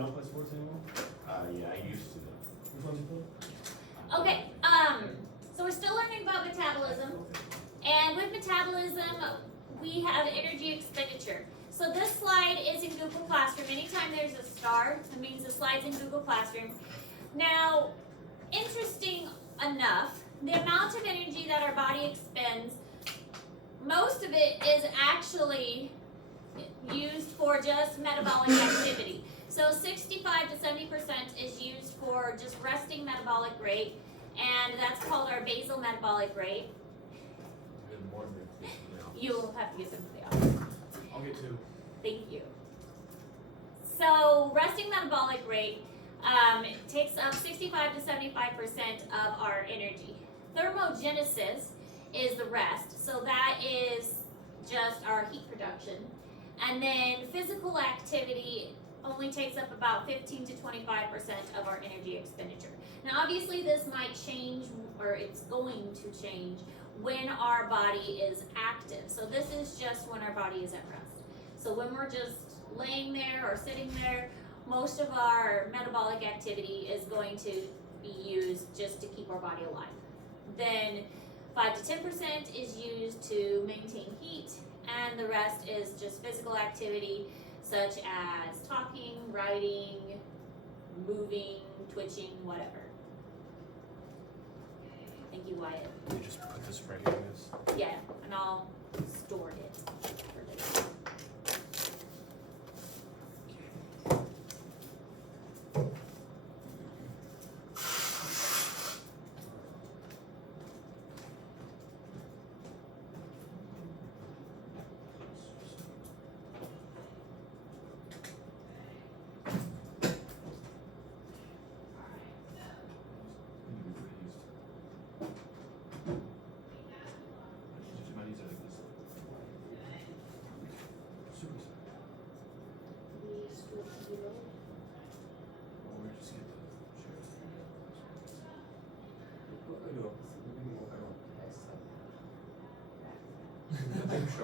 don't play sports anymore? Yeah, I used to. Which ones you play? Okay, so we're still learning about metabolism. And with metabolism, we have energy expenditure. So this slide is in Google Classroom. Anytime there's a star, it means the slide's in Google Classroom. Now, interesting enough, the amount of energy that our body expends, most of it is actually used for just metabolic activity. So 65 to 70% is used for just resting metabolic rate, and that's called our basal metabolic rate. You'll have to use them for the office. I'll get two. Thank you. So resting metabolic rate it takes up 65 to 75% of our energy. Thermogenesis is the rest, so that is just our heat production. And then physical activity only takes up about 15 to 25% of our energy expenditure. Now obviously this might change, or it's going to change, when our body is active. So this is just when our body is at rest. So when we're just laying there or sitting there, most of our metabolic activity is going to be used just to keep our body alive. Then 5 to 10% is used to maintain heat, and the rest is just physical activity such as talking, writing, moving, twitching, whatever. Thank you, Wyatt. You just put this right here, this. Yeah, and I'll store it for later.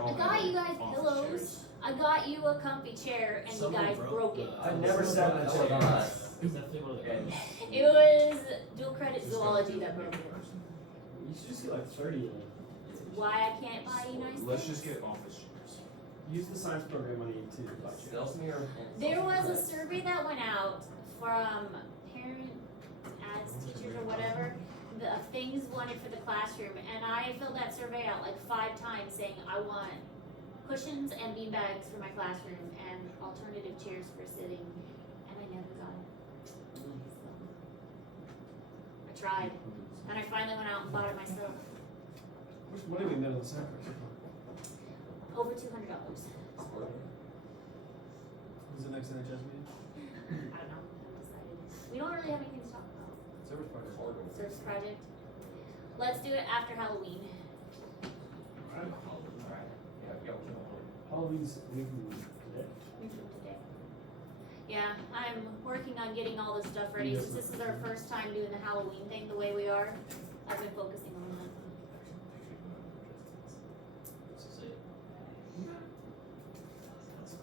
I got you guys pillows. I got you a comfy chair, and you guys broke it. I never sat in a chair. It was dual credit zoology that broke it. You should just get like 30 of them. Why I can't buy you nice Let's things? just get office chairs. Use the science program money to buy chairs. There was a survey that went out from parent ads, teachers, or whatever, the things wanted for the classroom, and I filled that survey out like 5 times saying I want cushions and bean bags for my classroom and alternative chairs for sitting, and I never got it. So, I tried, and I finally went out and bought it myself. What do we made on the side? Over $200. Who's the next NHS meeting? I don't know. I'm excited. We don't really have anything to talk about. Service project. Service project. Let's do it after Halloween. Halloween's week from today. Today. Yeah, I'm working on getting all this stuff ready since this is our first time doing the Halloween thing the way we are. I've been focusing on that.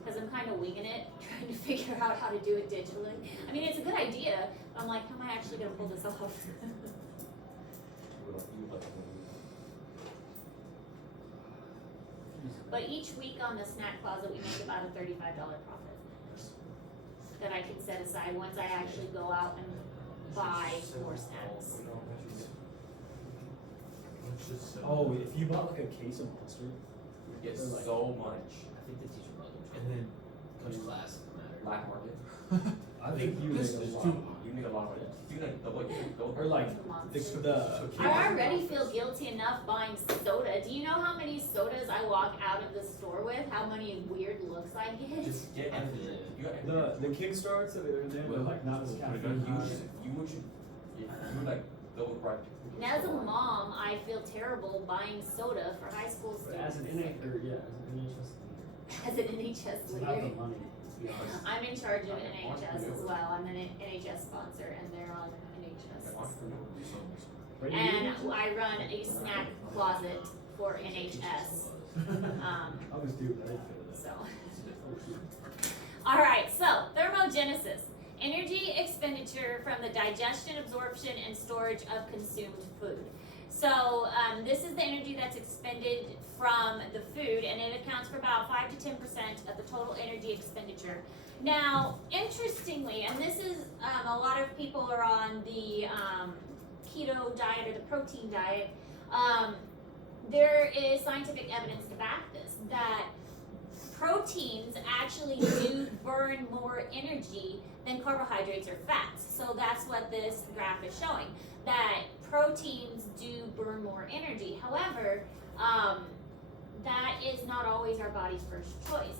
Because I'm kind of winging it, trying to figure out how to do it digitally. I mean, it's a good idea, but I'm like, how am I actually going to pull this off? But each week on the snack closet, we make about a $35 profit that I can set aside once I actually go out and buy more snacks. Oh, if you bought like a case of mustard, You get They're like- so much. I think the teacher probably and then coach class matter. Black market. I think you make a lot. You make a lot of money. You like the what you go Or like the I already feel guilty enough buying soda. Do you know how many sodas I walk out of the store with? How many weird looks I get? just get everything. You got the kickstarts that they're like not as caffeine. You like double price. And as a mom, I feel terrible buying soda for high school But as an students. as an NHS, As an NHS it's not the leader. money. To be honest. I'm in charge of NHS as well. I'm an NHS sponsor, and they're on NHS. And I run a snack closet for NHS. I was due, but I didn't feel that. So, all right. So thermogenesis. energy expenditure from the digestion, absorption, and storage of consumed food. So this is the energy that's expended from the food, and it accounts for about 5 to 10% of the total energy expenditure. Now, interestingly, and this is a lot of people are on the keto diet or the protein diet. There is scientific evidence to back this, that proteins actually do burn more energy than carbohydrates or fats. So that's what this graph is showing, that proteins do burn more energy. However, that is not always our body's first choice.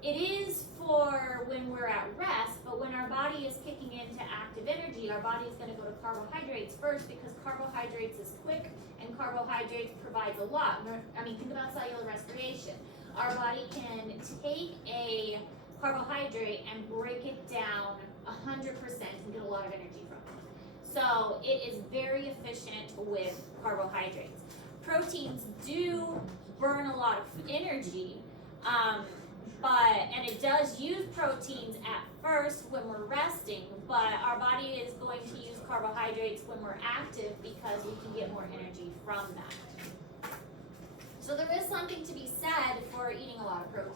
It is for when we're at rest, but when our body is kicking into active energy, our body is going to go to carbohydrates first, because carbohydrates is quick and carbohydrates provides a lot. I mean, think about cellular respiration. Our body can take a carbohydrate and break it down 100% and get a lot of energy from it. So it is very efficient with carbohydrates. Proteins do burn a lot of energy, and it does use proteins at first when we're resting, but our body is going to use carbohydrates when we're active because we can get more energy from that. So there is something to be said for eating a lot of protein.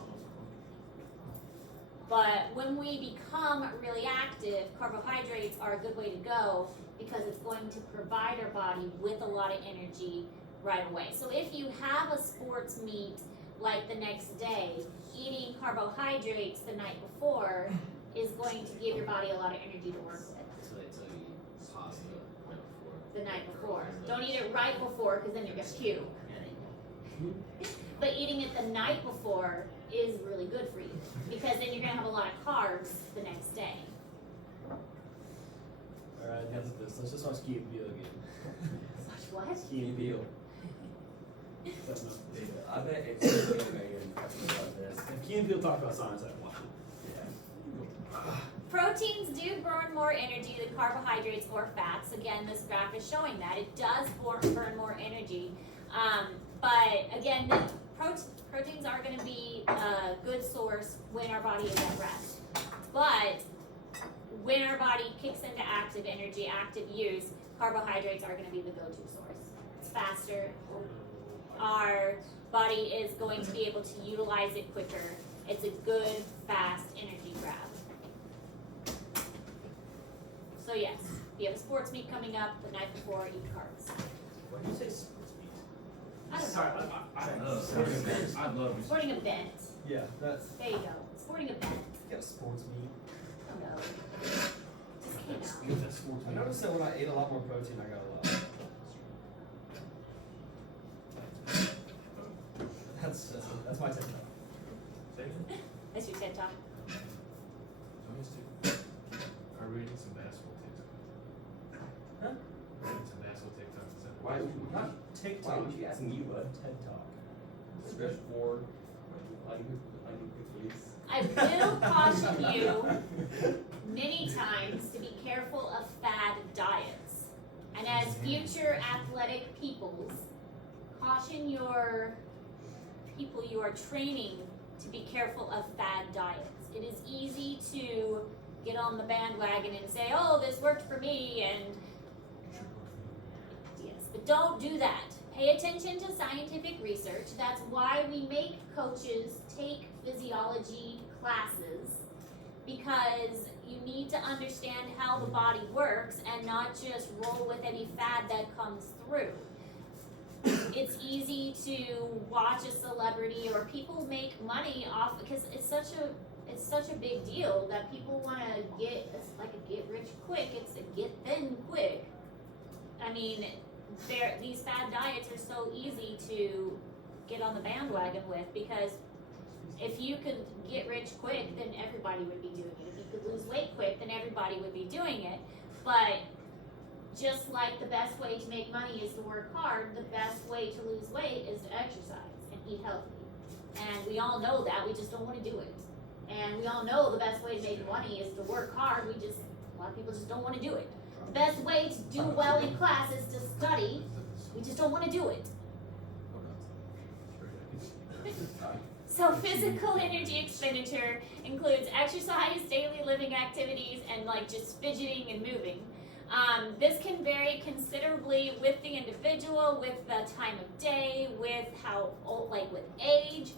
But when we become really active, carbohydrates are a good way to go because it's going to provide our body with a lot of energy right away. So if you have a sports meet like the next day, eating carbohydrates the night before is going to give your body a lot of energy to work with. So they tell you pasta The night before. Don't eat it right before because then you're gonna puke. But eating it the night before is really good for you because then you're gonna have a lot of carbs the next day. Alright, how's this? Let's just watch Key and Peele again. Watch what? Key and Peele. I bet it's about this. If Key and Peele talk about science, I'd watch it. Proteins do burn more energy than carbohydrates or fats. Again, this graph is showing that. It does burn more energy. But again, proteins are going to be a good source when our body is at rest. But when our body kicks into active energy, active use, carbohydrates are going to be the go-to source. It's faster. Our body is going to be able to utilize it quicker. It's a good, fast energy grab. So yes, if you have a sports meet coming up the night before, eat carbs. Why do you say sports meet? I don't Sorry, know. I don't know. Sporting event. I love it. Sporting event. Yeah, that's. There you go. Sporting event. Got a sports meet. Oh no. Just came out. Get that sports I meet. noticed that when I ate a lot more protein, I got a lot. That's my TED talk. That's your TED talk. I'm reading some basketball TikTok. Huh? Reading some basketball TikTok. Why would you Not Why TikTok. would you ask me, bud? TED talk. Stretch for please. I will caution you many times to be careful of fad diets. And as future athletic peoples, caution your people you are training to be careful of fad diets. It is easy to get on the bandwagon and say, oh, this worked for me, and yes, but don't do that. Pay attention to scientific research. That's why we make coaches take physiology classes, because you need to understand how the body works and not just roll with any fad that comes through. It's easy to watch a celebrity, or people make money off, because it's such a big deal that people want to get, it's like a get rich quick, it's a get thin quick. I mean, these fad diets are so easy to get on the bandwagon with, because if you could get rich quick, then everybody would be doing it. If you could lose weight quick, then everybody would be doing it. But just like the best way to make money is to work hard, the best way to lose weight is to exercise and eat healthy. And we all know that, we just don't want to do it. And we all know the best way to make money is to work hard, a lot of people just don't want to do it. The best way to do well in class is to study, we just don't want to do it. So physical energy expenditure includes exercise, daily living activities, and like just fidgeting and moving. This can vary considerably with the individual, with the time of day, with how old, like with age,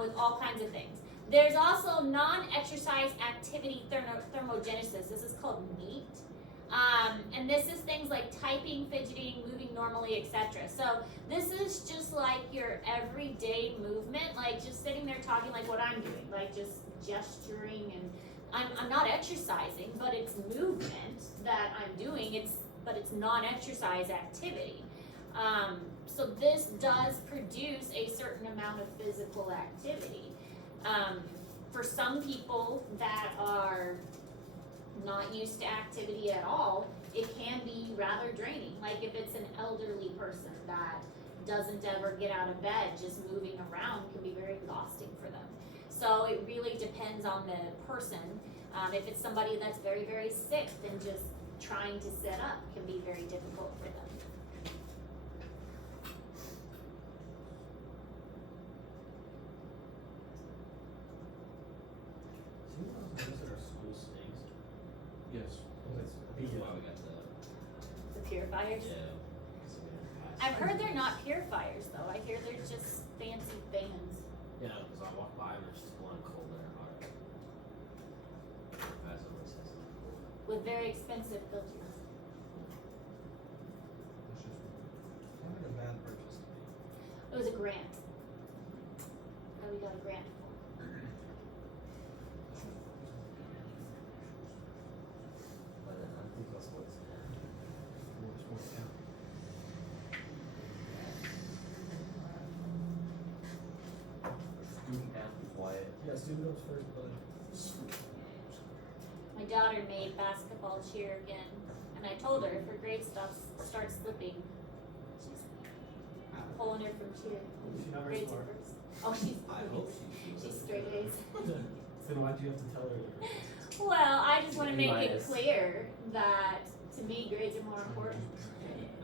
with all kinds of things. There's also non-exercise activity thermogenesis. This is called NEAT. And this is things like typing, fidgeting, moving normally, etc. So this is just like your everyday movement, like just sitting there talking like what I'm doing, like just gesturing, and I'm not exercising, but it's movement that I'm doing. But it's non-exercise activity. So this does produce a certain amount of physical activity. For some people that are not used to activity at all, it can be rather draining. Like if it's an elderly person that doesn't ever get out of bed, just moving around can be very exhausting for them. So it really depends on the person. If it's somebody that's very, very sick, then just trying to sit up can be very difficult for them. So you know those that our school stinks? Yes. That's Why we got the, The purifiers. yeah. 'cause we didn't pass. I've heard they're not purifiers though. I hear they're just fancy fans Yeah, because I walk by and there's just one cold there, hot. As always says. with very expensive filters. Not like a bad purchase to me. It was a grant that we got a grant for. But I think that's what's. Sports count. Student athlete Wyatt. Yeah, student goes first, but My daughter made basketball cheer again, and I told her if her grade stuff starts slipping, she's pulling her from cheer. she's not very Grades smart. are first. Oh, she's I hope she keeps she's it. straight A's. So why'd you have to tell her that? Well, I just want to make it Minus. clear that to me grades are more important.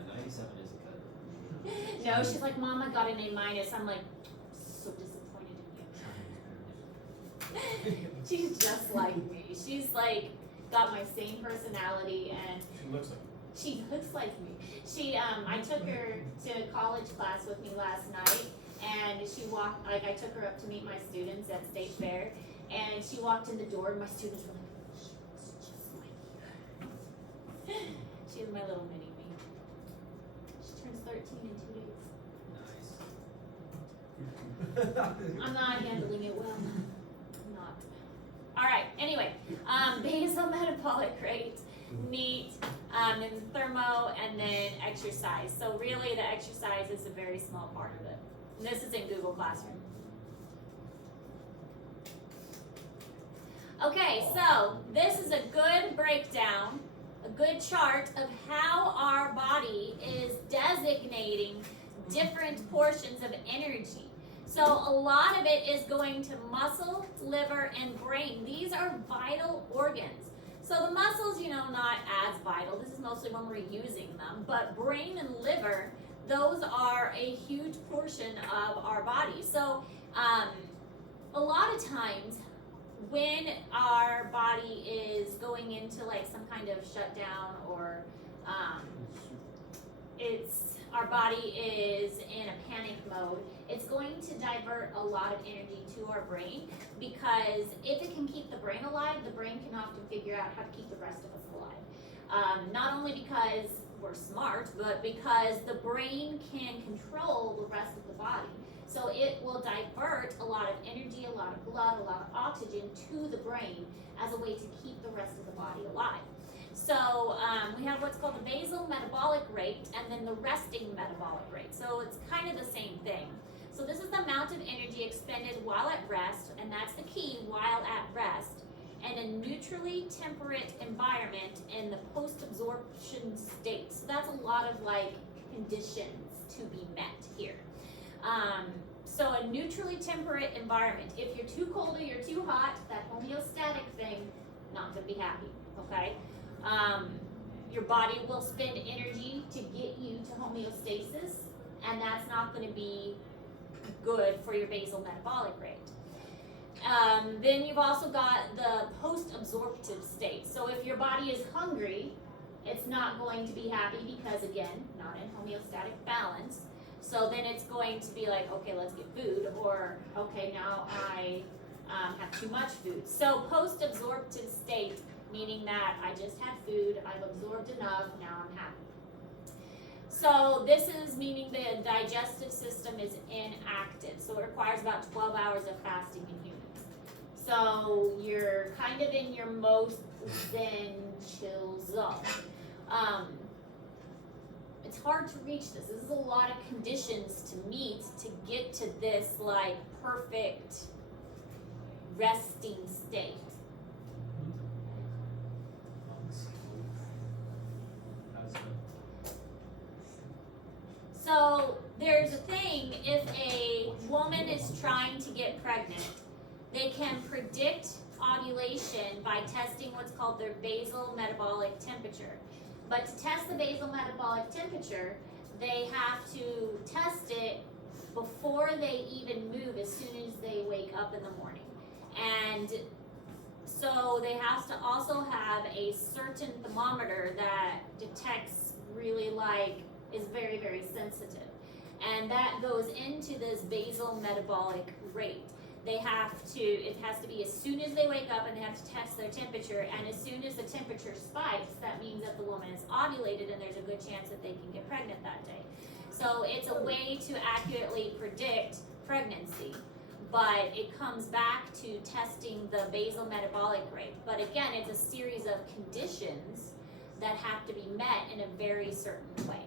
A 97 is a cut. No, she's like, Mom, I got an A minus. I'm like, so disappointed in you. She's just like me. She's like got my same personality, and She looks like. she looks like me. I took her to college class with me last night, and she walked, like I took her up to meet my students at State Fair, and she walked in the door, and my students were like, she looks just like you. She's my little mini me. She turns 13 in 2 days. Nice. I'm not handling it well. I'm not. Alright, anyway, basal metabolic rate, NEAT, then thermo, and then exercise. So really the exercise is a very small part of it. And this is in Google Classroom. Okay, so this is a good breakdown, a good chart of how our body is designating different portions of energy. So a lot of it is going to muscle, liver, and brain. These are vital organs. So the muscles, not as vital. This is mostly when we're using them. But brain and liver, those are a huge portion of our body. So a lot of times when our body is going into like some kind of shutdown, or our body is in a panic mode, it's going to divert a lot of energy to our brain, because if it can keep the brain alive, the brain can often figure out how to keep the rest of us alive. Not only because we're smart, but because the brain can control the rest of the body. So it will divert a lot of energy, a lot of blood, a lot of oxygen to the brain as a way to keep the rest of the body alive. So we have what's called the basal metabolic rate, and then the resting metabolic rate. So it's kind of the same thing. So this is the amount of energy expended while at rest, and that's the key, while at rest, and a neutrally temperate environment in the post-absorption state. So that's a lot of like conditions to be met here. So a neutrally temperate environment. If you're too cold or you're too hot, that homeostatic thing, not gonna be happy, okay? Your body will spend energy to get you to homeostasis, and that's not gonna be good for your basal metabolic rate. Then you've also got the post-absorptive state. So if your body is hungry, it's not going to be happy because, again, not in homeostatic balance. So then it's going to be like, okay, let's get food, or okay, now I have too much food. So post-absorptive state, meaning that I just had food, I've absorbed enough, now I'm happy. So this is meaning the digestive system is inactive. So it requires about 12 hours of fasting in humans. So you're kind of in your most zen, chill zone. It's hard to reach this. This is a lot of conditions to meet to get to this like perfect resting state. So there's a thing, if a woman is trying to get pregnant, they can predict ovulation by testing what's called their basal metabolic temperature. But to test the basal metabolic temperature, they have to test it before they even move as soon as they wake up in the morning. And so they have to also have a certain thermometer that detects really like, is very, very sensitive. And that goes into this basal metabolic rate. They have to, it has to be as soon as they wake up and they have to test their temperature, and as soon as the temperature spikes, that means that the woman is ovulated and there's a good chance that they can get pregnant that day. So it's a way to accurately predict pregnancy, but it comes back to testing the basal metabolic rate. But again, it's a series of conditions that have to be met in a very certain way.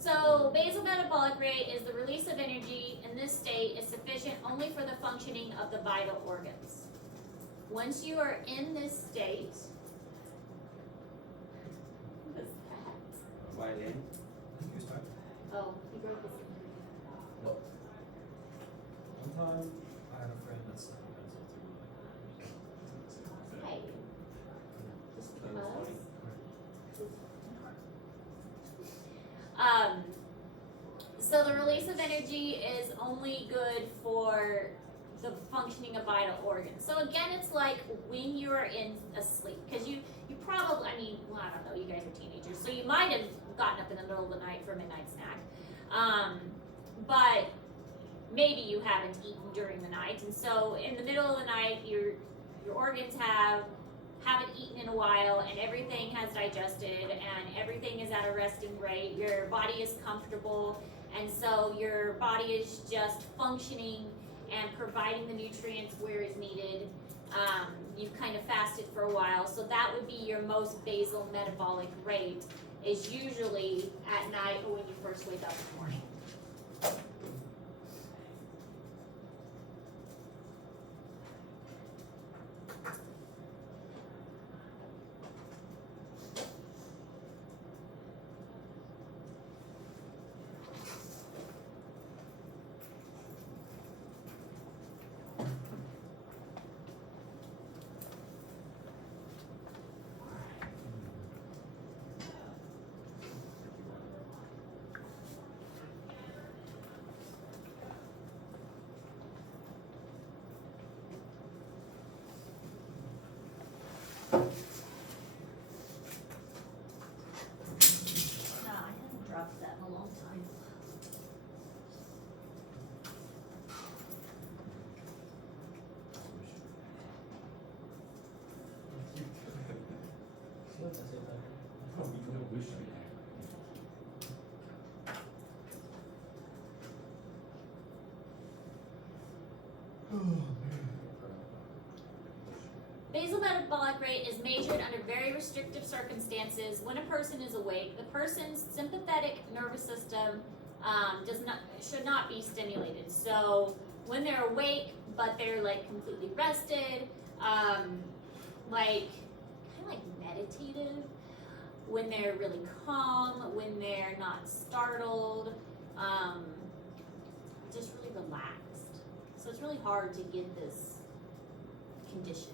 So basal metabolic rate is the release of energy in this state is sufficient only for the functioning of the vital organs. Once you are in this state, what is that? Violin. You start. Oh, he broke his. One time, I had a friend that stuck a pencil through my. Hey, just because. So the release of energy is only good for the functioning of vital organs. So again, it's like when you're in asleep, because you probably, I mean, well, I don't know, you guys are teenagers, so you might have gotten up in the middle of the night for a midnight snack, but maybe you haven't eaten during the night, and so in the middle of the night, your organs haven't eaten in a while, and everything has digested, and everything is at a resting rate. Your body is comfortable, and so your body is just functioning and providing the nutrients where is needed. You've kind of fasted for a while, so that would be your most basal metabolic rate, is usually at night or when you first wake up in the morning. I haven't dropped that in a long time. What did I say that? Probably don't wish I had. Basal metabolic rate is measured under very restrictive circumstances. When a person is awake, the person's sympathetic nervous system should not be stimulated. So when they're awake, but they're like completely rested, like kind of like meditative, when they're really calm, when they're not startled, just really relaxed. So it's really hard to get this condition.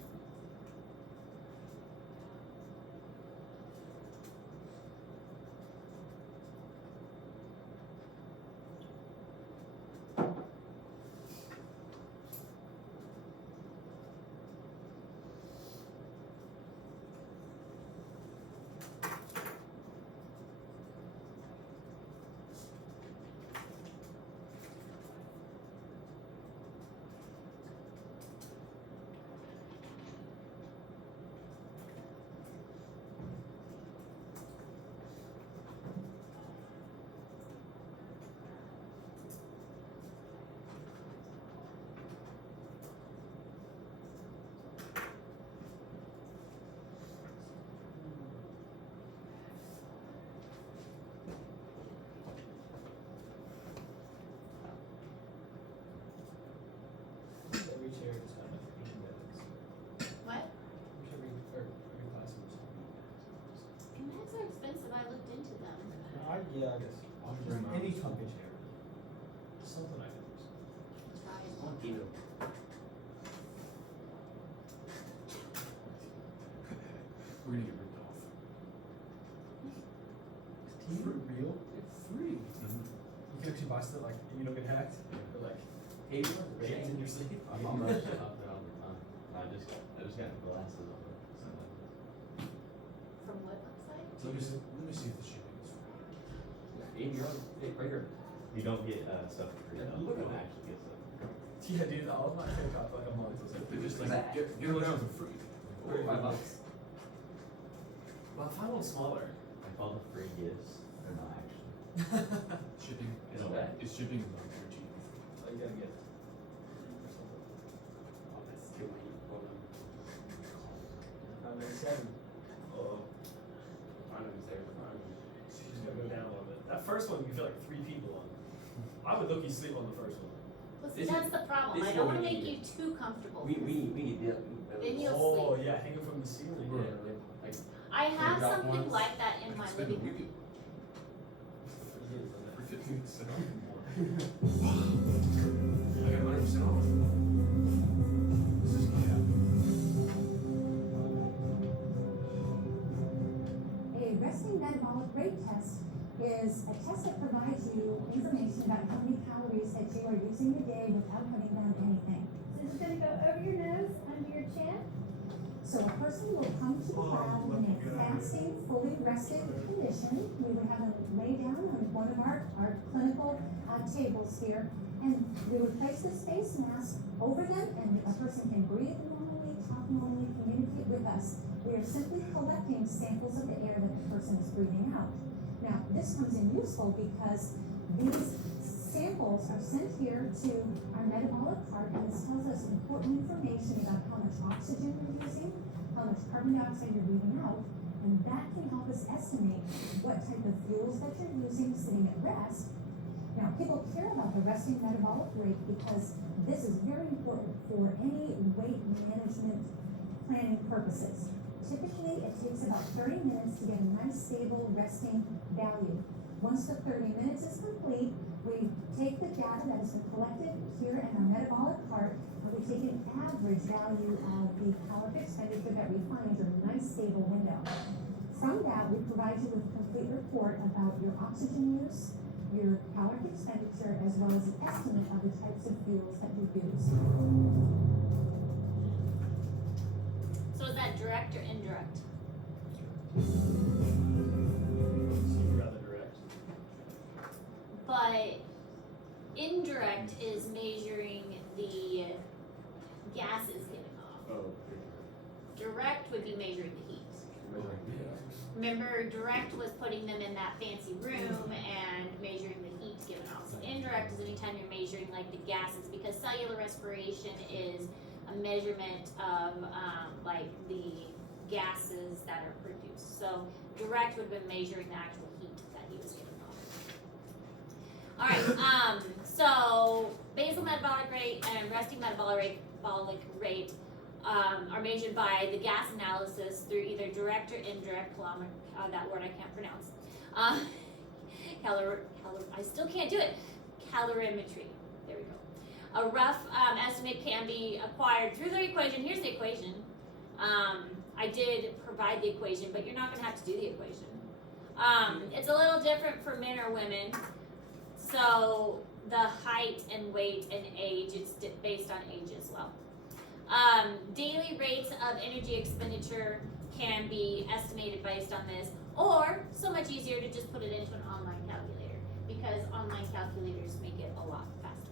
Tino. We're gonna get ripped off. For real? It's free. You can actually buy stuff like you don't get hacked. Or like Hey, chains in your sleep. I'm almost up there all the time. I just got glasses on it. So. From what website? Let me see if the shipping is free. Right here. You don't get stuff for free. Yeah, You look at don't that. actually get stuff. Yeah, dude, all of my TikTok like I'm always listening. They just What's like that? get one for free. $5. Well, if I want smaller. Like all the free gifts are not actually. Shipping. Is that? It's shipping is not very cheap. So you gotta get. Oh, that's too late. Hold on. 597. Oh, Find them, Sarah. Find them. she's gonna go down a little bit. That first one you feel like 3 people on. I would look you sleep on the first one. Well, see, This that's is- the problem. this I is don't what want to we make need. you too comfortable. We need that. Then you'll Oh sleep. yeah, hanging from the ceiling. Yeah, Yeah. like I have drop something ones. like that I in can my spend a living room. week for 15%. I got 100% off. This is yeah. A resting metabolic rate test is a test that provides you information about how many calories that you are using a day without having done anything. So it's gonna go over your nose, under your chin. So a person will come to the lab in a fasting, fully rested condition. We would have them lay down on one of our clinical tables here, and we would place this face mask over them, and a person can breathe normally, talk normally, communicate with us. We are simply collecting samples of the air that the person is breathing out. Now, this comes in useful because these samples are sent here to our metabolic cart, and this tells us important information about how much oxygen you're using, how much carbon dioxide you're breathing out, and that can help us estimate what type of fuels that you're using sitting at rest. Now, people care about the resting metabolic rate because this is very important for any weight management planning purposes. Typically, it takes about 30 minutes to get a nice stable resting value. Once the 30 minutes is complete, we take the data that has been collected here in our metabolic cart, and we take an average value of the caloric expenditure that we find in a nice stable window. From that, we provide you with a complete report about your oxygen use, your caloric expenditure, as well as an estimate of the types of fuels that you use. So is that direct or indirect? So you'd rather direct. But indirect is measuring the gases giving off. oh, Direct would be measuring the heat. yeah. Remember, direct was putting them in that fancy room and measuring the heat given off. So indirect is anytime you're measuring like the gases, because cellular respiration is a measurement of like the gases that are produced. So direct would have been measuring the actual heat that he was giving off. All right. So basal metabolic rate and resting metabolic rate are measured by the gas analysis through either direct or indirect that word I can't pronounce. I still can't do it. Calorimetry. There we go. A rough estimate can be acquired through the equation. Here's the equation. I did provide the equation, but you're not going to have to do the equation. It's a little different for men or women. So the height and weight and age, it's based on age as well. Daily rates of energy expenditure can be estimated based on this, or so much easier to just put it into an online calculator, because online calculators make it a lot faster.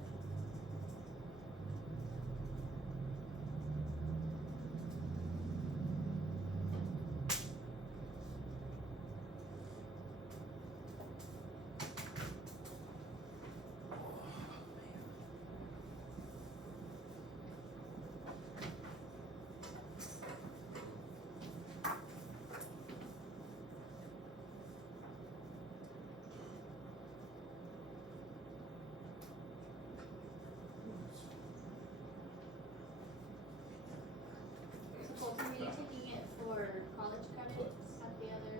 Colton, are you taking it for college credits? Not the other,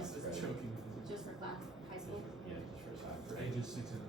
It's choking. just for class, high school? Yeah, just for a For side. ages 6 and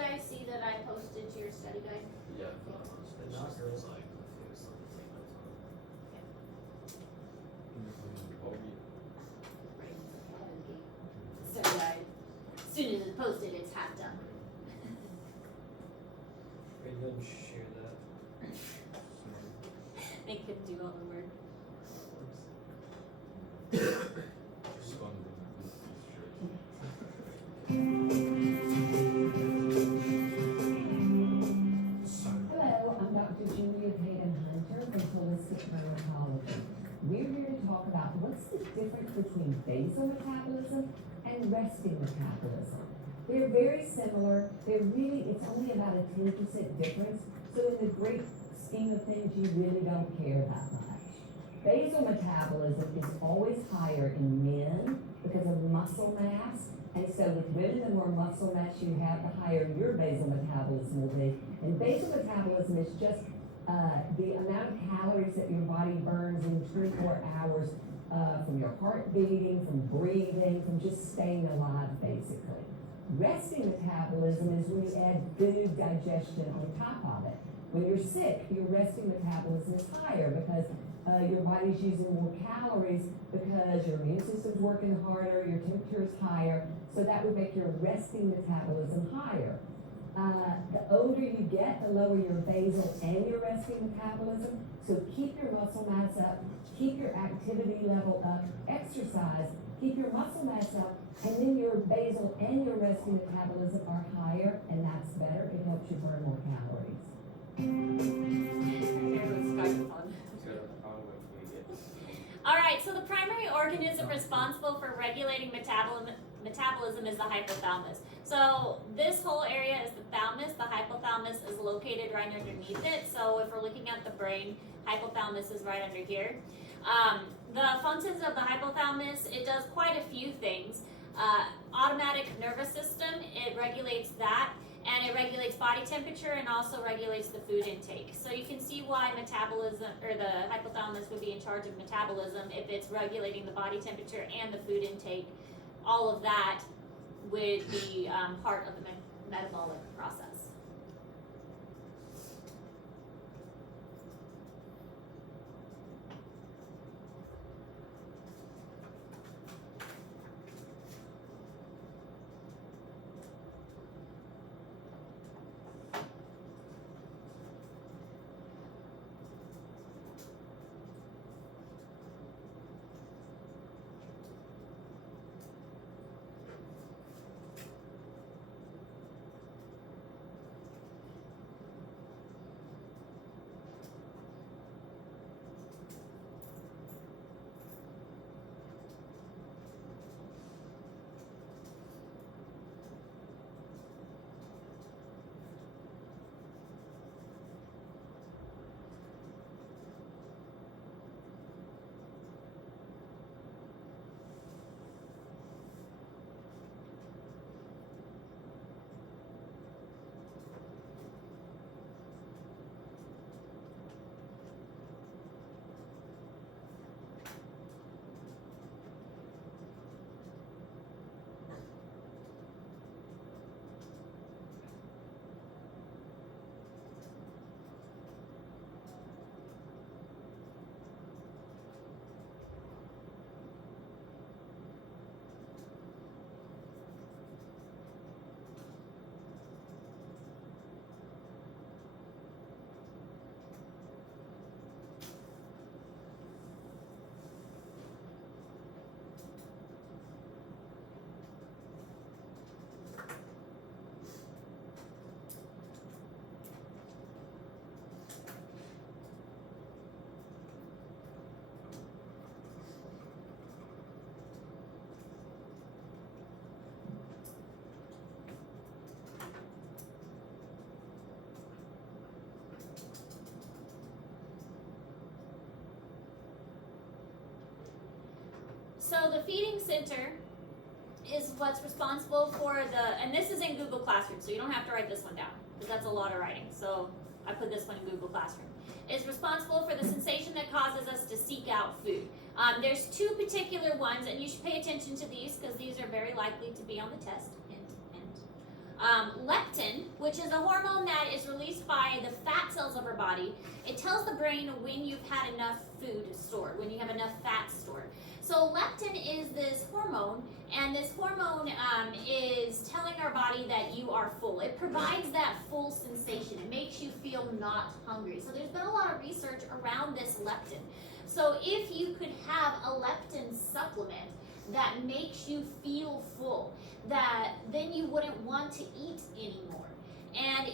guys see that I posted to your study guide? Yeah. And not girls like confused on the thing that's on. Study guide. As soon as it's posted, it's half done. Maybe let me share that. They couldn't do all the work. Just going to Hello, I'm Dr. Julia Payton Hunter from Holistic Dermatology. We're here to talk about what's the difference between basal metabolism and resting metabolism. They're very similar. It's only about a 10% difference. So in the great scheme of things, you really don't care that much. Basal metabolism is always higher in men because of muscle mass. And so with women, the more muscle mass you have, the higher your basal metabolism will be. And basal metabolism is just the amount of calories that your body burns in 24 hours from your heart beating, from breathing, from just staying alive, basically. Resting metabolism is when you add food digestion on top of it. When you're sick, your resting metabolism is higher because your body's using more calories because your immune system's working harder, your temperature is higher, so that would make your resting metabolism higher. The older you get, the lower your basal and your resting metabolism, so keep your muscle mass up, keep your activity level up, exercise, keep your muscle mass up, and then your basal and your resting metabolism are higher, and that's better. It helps you burn more calories. All right, so the primary organism responsible for regulating metabolism is the hypothalamus. So this whole area is the thalamus. The hypothalamus is located right underneath it. So if we're looking at the brain, hypothalamus is right under here. The functions of the hypothalamus, it does quite a few things. Automatic nervous system, it regulates that, and it regulates body temperature and also regulates the food intake. So you can see why metabolism, or the hypothalamus would be in charge of metabolism if it's regulating the body temperature and the food intake. All of that would be part of the metabolic process. So the feeding center is what's responsible for and this is in Google Classroom, so you don't have to write this one down, because that's a lot of writing. So I put this one in Google Classroom. It's responsible for the sensation that causes us to seek out food. There's two particular ones, and you should pay attention to these, because these are very likely to be on the test. Hint, hint. Leptin, which is a hormone that is released by the fat cells of our body, it tells the brain when you've had enough food stored, when you have enough fat stored. So leptin is this hormone, and this hormone is telling our body that you are full. It provides that full sensation. It makes you feel not hungry. So there's been a lot of research around this leptin. So if you could have a leptin supplement that makes you feel full, that then you wouldn't want to eat anymore. And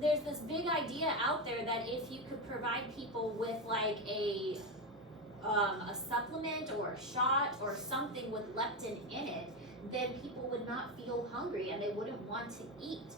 there's this big idea out there that if you could provide people with like a supplement or a shot or something with leptin in it, then people would not feel hungry and they wouldn't want to eat.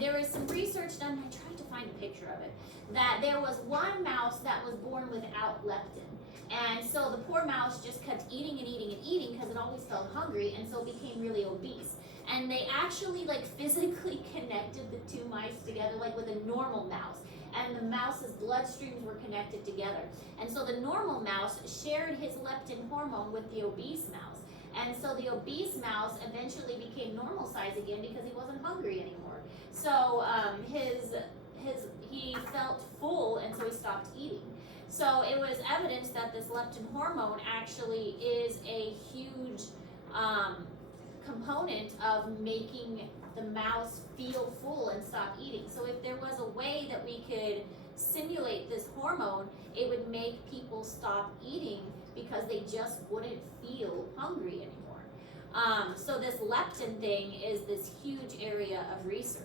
There was some research done, I tried to find a picture of it, that there was one mouse that was born without leptin. And so the poor mouse just kept eating and eating and eating because it always felt hungry, and so became really obese. And they actually like physically connected the two mice together like with a normal mouse. And the mouse's bloodstreams were connected together. And so the normal mouse shared his leptin hormone with the obese mouse. And so the obese mouse eventually became normal size again because he wasn't hungry anymore. So he felt full, and so he stopped eating. So it was evidence that this leptin hormone actually is a huge component of making the mouse feel full and stop eating. So if there was a way that we could simulate this hormone, it would make people stop eating because they just wouldn't feel hungry anymore. So this leptin thing is this huge area of research.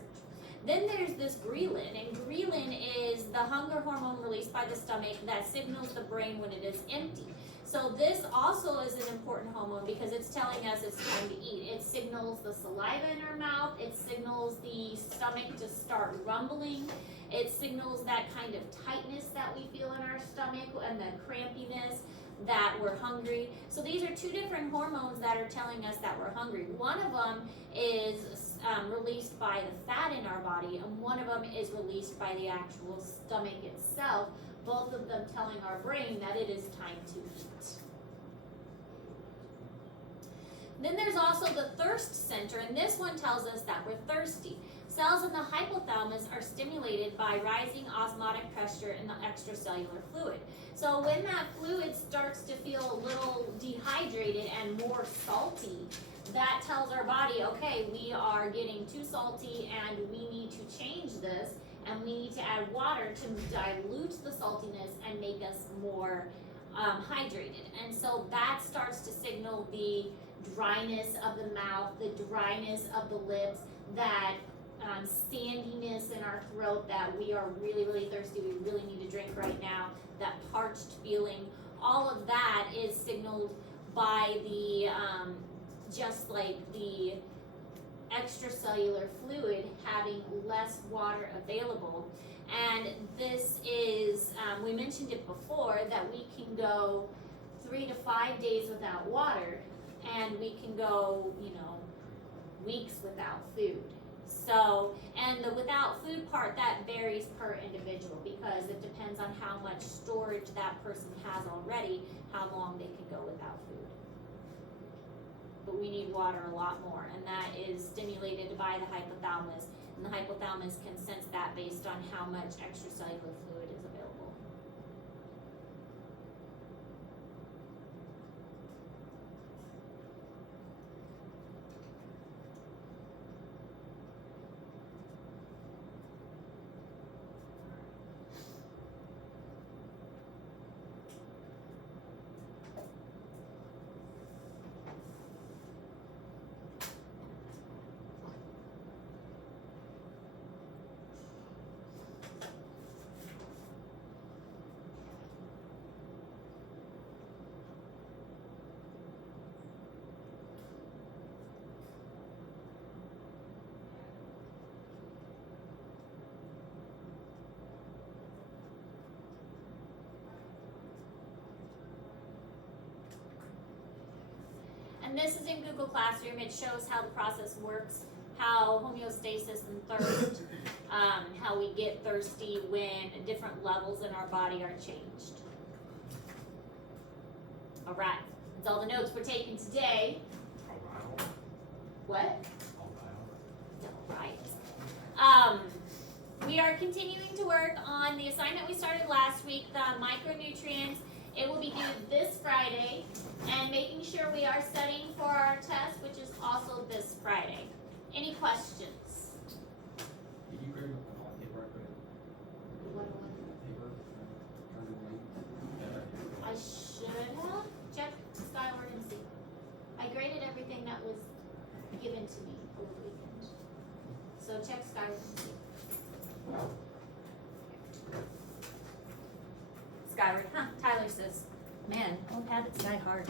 Then there's this ghrelin, and ghrelin is the hunger hormone released by the stomach that signals the brain when it is empty. So this also is an important hormone because it's telling us it's time to eat. It signals the saliva in our mouth, it signals the stomach to start rumbling, it signals that kind of tightness that we feel in our stomach and the crampiness that we're hungry. So these are two different hormones that are telling us that we're hungry. One of them is released by the fat in our body, and one of them is released by the actual stomach itself, both of them telling our brain that it is time to eat. Then there's also the thirst center, and this one tells us that we're thirsty. Cells in the hypothalamus are stimulated by rising osmotic pressure in the extracellular fluid. So when that fluid starts to feel a little dehydrated and more salty, that tells our body, okay, we are getting too salty and we need to change this, and we need to add water to dilute the saltiness and make us more hydrated. And so that starts to signal the dryness of the mouth, the dryness of the lips, that sandiness in our throat, that we are really, really thirsty, we really need a drink right now, that parched feeling. All of that is signaled by the just like the extracellular fluid having less water available. And this is, we mentioned it before, that we can go 3 to 5 days without water, and we can go, weeks without food. So, and the without food part, that varies per individual because it depends on how much storage that person has already, how long they can go without food. But we need water a lot more, and that is stimulated by the hypothalamus, and the hypothalamus can sense that based on how much extracellular fluid is available. And this is in Google Classroom. It shows how the process works, how homeostasis and thirst, how we get thirsty when different levels in our body are changed. All right, that's all the notes we're taking today. What? right. We are continuing to work on the assignment we started last week, the micronutrients. It will be due this Friday, and making sure we are studying for our test, which is also this Friday. Any questions? Did you bring up the hot paper I put in? Paper? I should have checked Skyward and see. I graded everything that was given to me over the weekend. So check Skyward and see. Skyward, Tyler says, man, old habits die hard.